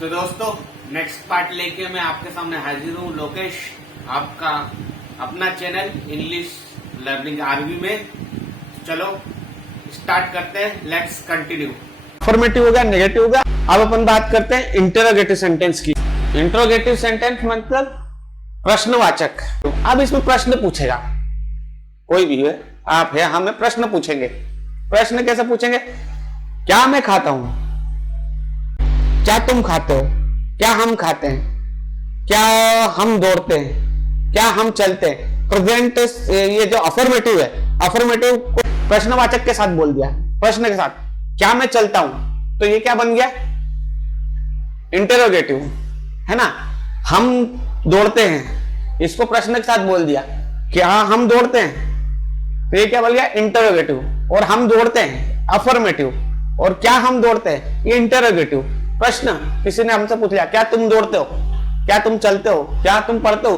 तो दोस्तों next part लेके मैं आपके सामने हाजिर हूँ। लोकेश, आपका अपना चैनल इंग्लिश लर्निंग आरबी में। चलो स्टार्ट करते हैं, लेट्स कंटिन्यू। अफर्मेटिव हो गया, नेगेटिव हो गया। अब अपन बात करते हैं इंटरोगेटिव सेंटेंस की। इंटरोगेटिव सेंटेंस मतलब प्रश्नवाचक। अब इसमें प्रश्न पूछेगा, कोई भी है, आप है, हमें प्रश्न पूछेंगे। प्रश्न कैसे पूछेंगे? क्या मैं खाता हूं? क्या तुम खाते हो? क्या हम खाते हैं? क्या हम दौड़ते हैं? क्या हम चलते हैं? प्रेजेंट, ये जो अफर्मेटिव है, अफर्मेटिव को प्रश्नवाचक के साथ बोल दिया, प्रश्न के साथ। क्या मैं चलता हूं? तो ये क्या बन गया? इंटरोगेटिव, है ना। हम दौड़ते हैं, इसको प्रश्न के साथ बोल दिया, क्या हम दौड़ते हैं? तो ये क्या बन गया? इंटरोगेटिव। और हम दौड़ते हैं, अफर्मेटिव। और क्या हम दौड़ते हैं? ये इंटरोगेटिव। प्रश्न, किसी ने हमसे पूछ लिया, क्या तुम दौड़ते हो? क्या तुम चलते हो? क्या तुम पढ़ते हो?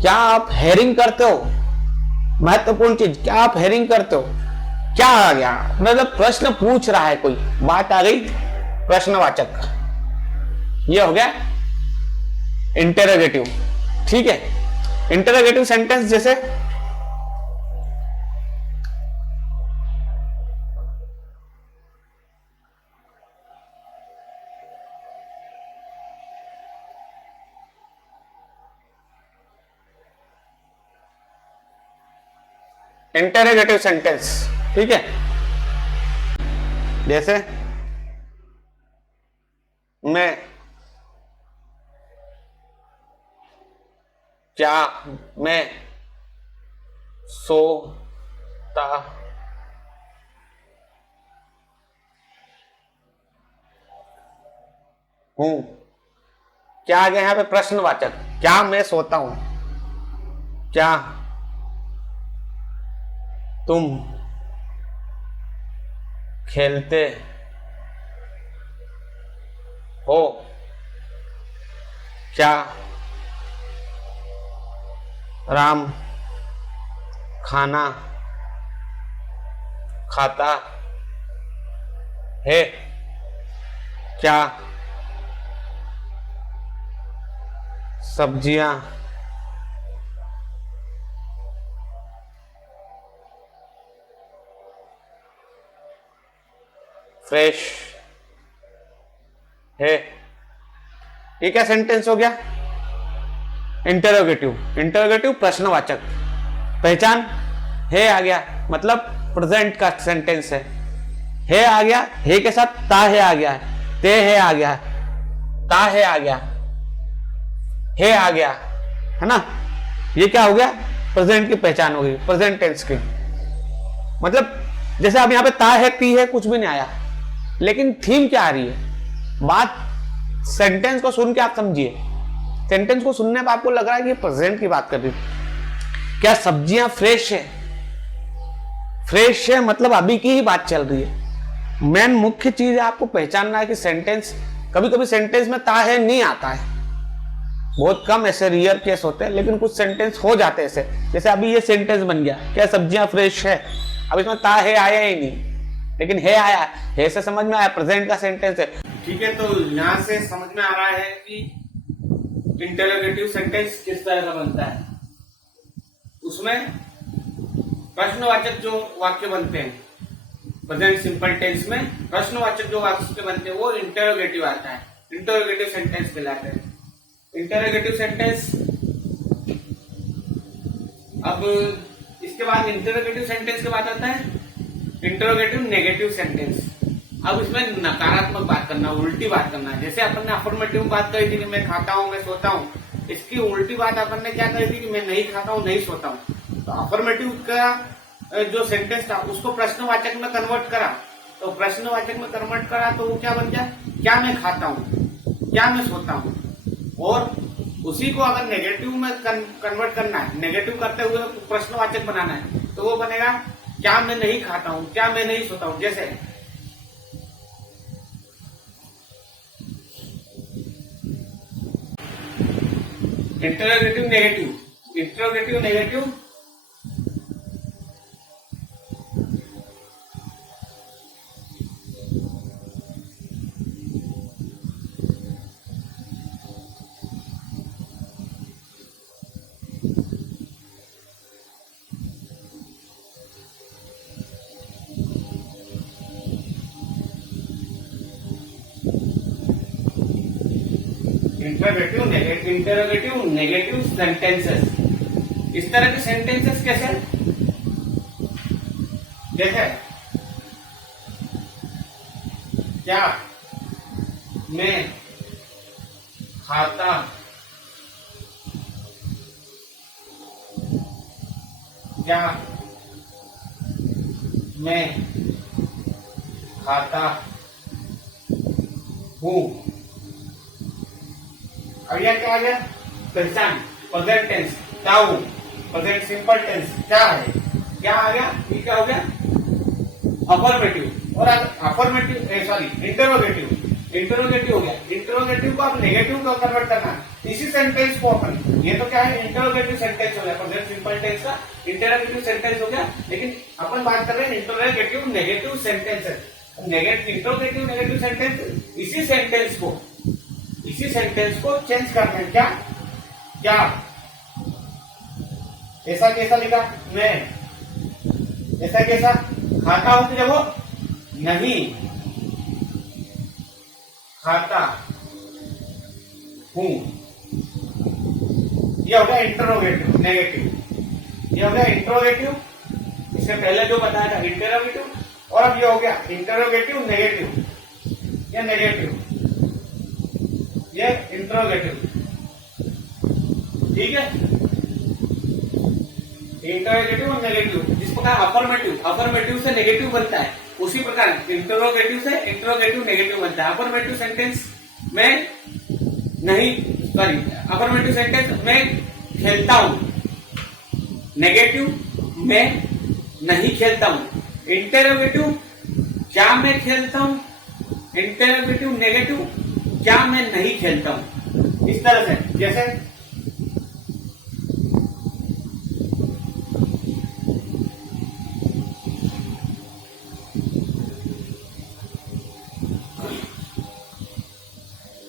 क्या आप हेयरिंग करते हो? महत्वपूर्ण चीज, क्या आप हेयरिंग करते हो? क्या आ गया? मतलब प्रश्न पूछ रहा है कोई, बात आ गई प्रश्नवाचक। ये हो गया इंटरोगेटिव। ठीक है। इंटरोगेटिव सेंटेंस जैसे इंटरोगेटिव सेंटेंस, ठीक है। जैसे मैं, क्या मैं सोता हूं? क्या आ गया यहां पे? प्रश्नवाचक। क्या मैं सोता हूं? क्या तुम खेलते हो? क्या राम खाना खाता है? क्या सब्जियां फ्रेश है? ये क्या सेंटेंस हो गया? इंटरोगेटिव। इंटरोगेटिव प्रश्नवाचक। पहचान, है आ गया, मतलब प्रेजेंट का सेंटेंस है आ गया, है के साथ ता है आ गया, ते है आ गया, ता है आ गया, है आ गया, है ना। ये क्या हो गया? प्रेजेंट की पहचान हो गई, प्रेजेंट टेंस की। मतलब जैसे अब यहां पे ता है, ती है, कुछ भी नहीं आया, लेकिन थीम क्या आ रही है? बात सेंटेंस को सुन के आप समझिए। सेंटेंस को सुनने पर आपको लग रहा है कि प्रेजेंट की बात कर रही है। क्या सब्जियां फ्रेश है? फ्रेश है मतलब अभी की ही बात चल रही है। मेन मुख्य चीज है आपको पहचानना है कि सेंटेंस, कभी कभी सेंटेंस में ता है नहीं आता है, बहुत कम ऐसे रियर केस होते हैं, लेकिन कुछ सेंटेंस हो जाते हैं ऐसे। जैसे अभी ये सेंटेंस बन गया, क्या सब्जियां फ्रेश है? अब इसमें ता है आया ही नहीं, लेकिन है आया है, से समझ में आया, प्रेजेंट का सेंटेंस है। ठीक है, तो यहाँ से समझ में आ रहा है कि इंटरोगेटिव सेंटेंस किस तरह का बनता है। उसमें प्रश्नवाचक जो वाक्य बनते हैं, प्रेजेंट सिंपल टेंस में प्रश्नवाचक जो वाक्य बनते हैं वो इंटरोगेटिव आता है, इंटरोगेटिव सेंटेंस कहलाते हैं। इंटरोगेटिव सेंटेंस, अब इसके बाद इंटरोगेटिव सेंटेंस के बाद आता है इंटरोगेटिव नेगेटिव सेंटेंस। अब इसमें नकारात्मक बात करना, उल्टी बात करना। जैसे अपन ने अफर्मेटिव बात करी थी कि मैं खाता हूं, मैं सोता हूं, इसकी उल्टी बात अपन ने क्या करी थी कि मैं नहीं खाता हूं, नहीं सोता हूं। तो अफर्मेटिव का जो सेंटेंस था उसको प्रश्नवाचक में कन्वर्ट करा, तो प्रश्नवाचक में कन्वर्ट करा तो वो क्या बन गया? क्या मैं खाता हूं, क्या मैं सोता हूं। और उसी को अगर नेगेटिव में कन्वर्ट करना है, नेगेटिव करते हुए प्रश्नवाचक बनाना है, तो वो बनेगा क्या मैं नहीं खाता हूं, क्या मैं नहीं सोता हूं। जैसे interrogative negative, interrogative negative, interrogative negative sentences. इस तरह के सेंटेंसेस कैसे, जैसे क्या मैं खाता क्या मैं खाता हूं। अब यह क्या आ गया, पहचान, प्रेजेंट टेंस क्या हूं, प्रेजेंट सिंपल टेंस क्या है, क्या आ गया, ये क्या हो गया, अफर्मेटिव। और अफर्मेटिव इंटरोगेटिव, इंटरोगेटिव हो गया। इंटरोगेटिव को आप नेगेटिव को कन्वर्ट करना, इसी सेंटेंस को अपन, ये तो क्या है, इंटरोगेटिव सेंटेंस हो गया, प्रेजेंट सिंपल टेंस का इंटरोगेटिव सेंटेंस हो गया। लेकिन अपन बात कर रहे हैं interrogative negative sentences. Interrogative negative sentence, इसी सेंटेंस को चेंज करना है। क्या क्या ऐसा कैसा लिखा, मैं ऐसा कैसा, खाता हूं की जगह नहीं खाता हूं, यह हो गया इंटरोगेटिव नेगेटिव। यह हो गया इंटरोगेटिव, इससे पहले जो बताया था इंटरोगेटिव, और अब ये हो गया इंटरोगेटिव नेगेटिव, या नेगेटिव, ये इंटरोगेटिव। ठीक है, इंटरोगेटिव और नेगेटिव। जिस प्रकार अफर्मेटिव से नेगेटिव बनता है, उसी प्रकार इंटरोगेटिव से इंटरोगेटिव नेगेटिव बनता है। अफर्मेटिव सेंटेंस में नहीं, सॉरी, अफर्मेटिव सेंटेंस में खेलता हूं, नेगेटिव में नहीं खेलता हूं। इंटरोगेटिव क्या मैं खेलता हूं, इंटरोगेटिव नेगेटिव क्या मैं नहीं खेलता हूं। इस तरह से, जैसे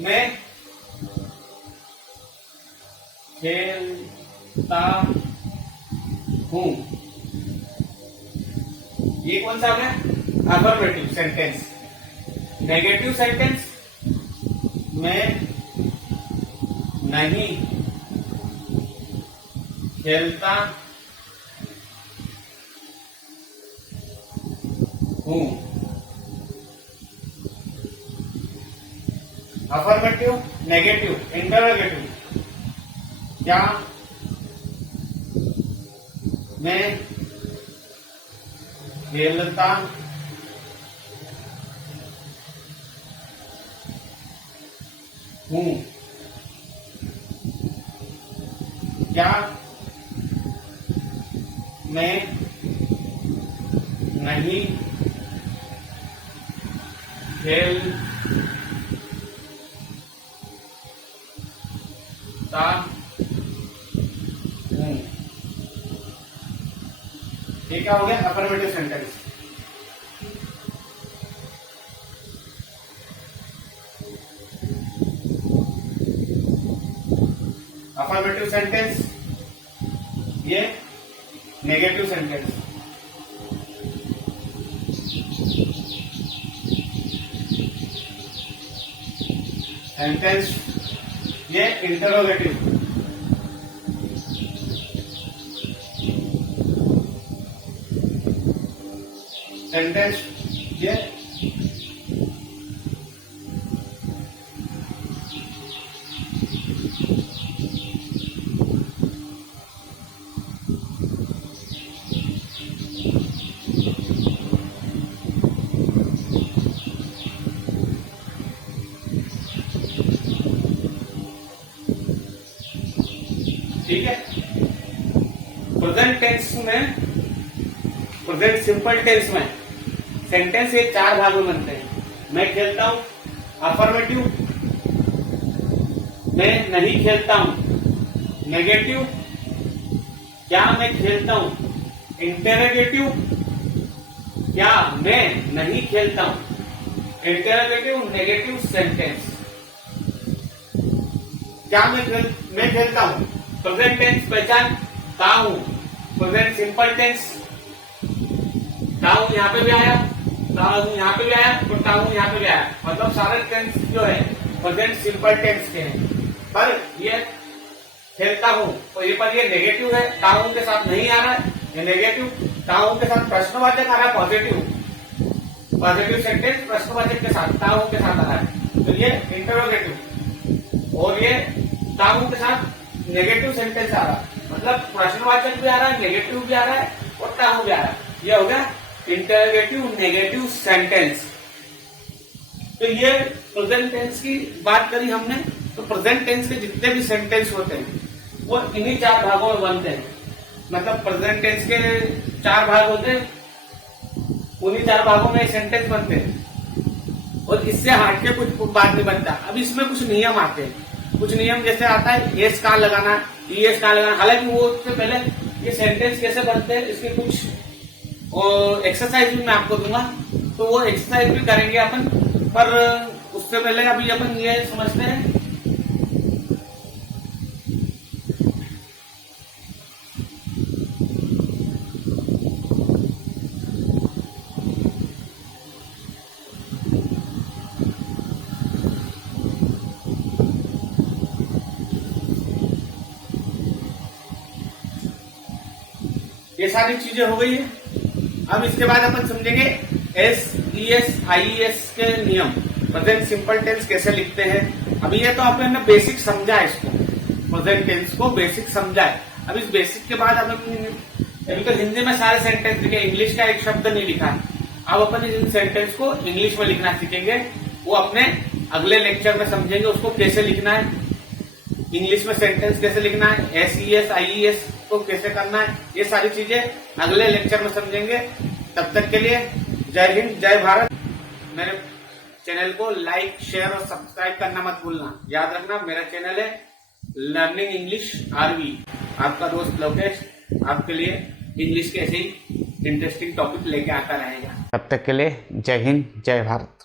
मैं खेलता हूं, ये कौन सा है, अफर्मेटिव सेंटेंस। नेगेटिव सेंटेंस, मैं नहीं खेलता हूं। अफर्मेटिव नेगेटिव इंटरोगेटिव, क्या मैं खेलता हूं, क्या मैं नहीं खेलता हूं। ये क्या हो गया, अफर्मेटिव सेंटेंस। अफर्मेटिव सेंटेंस, ये नेगेटिव सेंटेंस। सेंटेंस, ये इंटरोगेटिव। सेंटेंस, ये ठीक है। प्रेजेंट टेंस में, प्रेजेंट सिंपल टेंस में सेंटेंस ये चार भागों में बनते हैं। मैं खेलता हूं, अफर्मेटिव, मैं नहीं खेलता हूं, नेगेटिव, क्या मैं खेलता हूं, इंटरोगेटिव, क्या मैं नहीं खेलता हूं, इंटरोगेटिव नेगेटिव सेंटेंस। क्या मैं खेलता हूं, प्रेजेंट टेंस पहचानता हूं, प्रेजेंट सिंपल टेंस, ताऊ यहाँ पे भी आया, ताऊ यहाँ पे भी आया, तो ताऊ यहाँ पे भी आया, मतलब सारे टेंस जो है प्रेजेंट सिंपल टेंस के हैं। पर ये खेलता हूँ तो ये पर ये नेगेटिव है, ताऊ के साथ नहीं आ रहा है, ये नेगेटिव, ताऊ के साथ प्रश्नवाचक आ रहा है, पॉजिटिव, पॉजिटिव सेंटेंस प्रश्नवाचक के साथ, ताऊ के साथ आ रहा है, तो ये इंटरोगेटिव। और ये ताऊ के साथ नेगेटिव सेंटेंस आ रहा है, मतलब प्रश्नवाचक भी आ रहा है, नेगेटिव भी आ रहा है और ताऊ भी आ रहा है, ये हो गया इंटरोगेटिव नेगेटिव सेंटेंस। तो ये प्रेजेंट टेंस की बात करी हमने। तो प्रेजेंट टेंस के जितने भी सेंटेंस होते हैं वो इन्हीं 4 भागों में बनते हैं, मतलब प्रेजेंट टेंस के 4 भाग होते हैं, उन्हीं 4 भागों में सेंटेंस बनते हैं और इससे हट के कुछ बात नहीं बनता। अब इसमें कुछ नियम आते हैं, कुछ नियम जैसे आता है एस कहाँ लगाना, ईएस कहाँ लगाना, हालांकि वो उससे पहले ये सेंटेंस कैसे बनते हैं इसके कुछ एक्सरसाइज भी मैं आपको दूंगा, तो वो एक्सरसाइज भी करेंगे अपन। पर उससे पहले अभी अपन ये समझते हैं ये सारी चीजें हो गई है। अब इसके बाद अपन समझेंगे एस, ईएस, आईईएस के नियम, प्रेजेंट सिंपल टेंस कैसे लिखते हैं। अभी ये तो आपने बेसिक समझा है, इसको प्रेजेंट टेंस को बेसिक समझा है। अब इस बेसिक के बाद अपन अभी तो हिंदी में सारे सेंटेंस लिखे, इंग्लिश का एक शब्द नहीं लिखा। अब अपन इन सेंटेंस को इंग्लिश में लिखना सीखेंगे, वो अपने अगले लेक्चर में समझेंगे उसको कैसे लिखना है, इंग्लिश में सेंटेंस कैसे लिखना है, एसईएस आईईएस को कैसे करना है, ये सारी चीजें अगले लेक्चर में समझेंगे। तब तक के लिए जय हिंद, जय भारत। मेरे चैनल को लाइक, शेयर और सब्सक्राइब करना मत भूलना। याद रखना मेरा चैनल है लर्निंग इंग्लिश आरवी। आपका दोस्त लोकेश आपके लिए इंग्लिश के ऐसे ही इंटरेस्टिंग टॉपिक लेके आता रहेगा। तब तक के लिए जय हिंद, जय भारत।